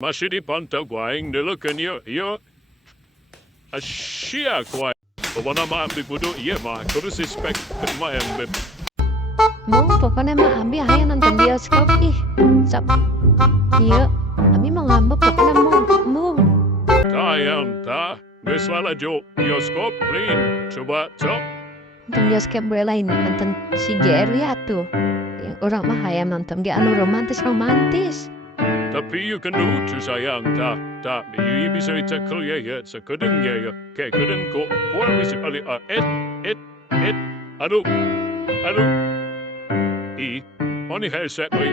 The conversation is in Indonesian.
Masih dipantau guaing dulu kan yo asyia guaing. Wana maambi kudu iya mah kudu suspek maambi. Mong pokoknya mah Abi hayang nonton bioskop ih. Sap. Iya, Abi mau ngambek pokoknya mong. Tayang ta, geus wala jo bioskop lain. Coba cok. Nonton bioskop boleh lain nonton si GR ya tuh. Yang orang mah hayang nonton ge anu romantis. Tapi you kan lucu sayang ta you bisa ditekel ya sekadang ya kayak kadang kok bisa kali aduh i oni headset oi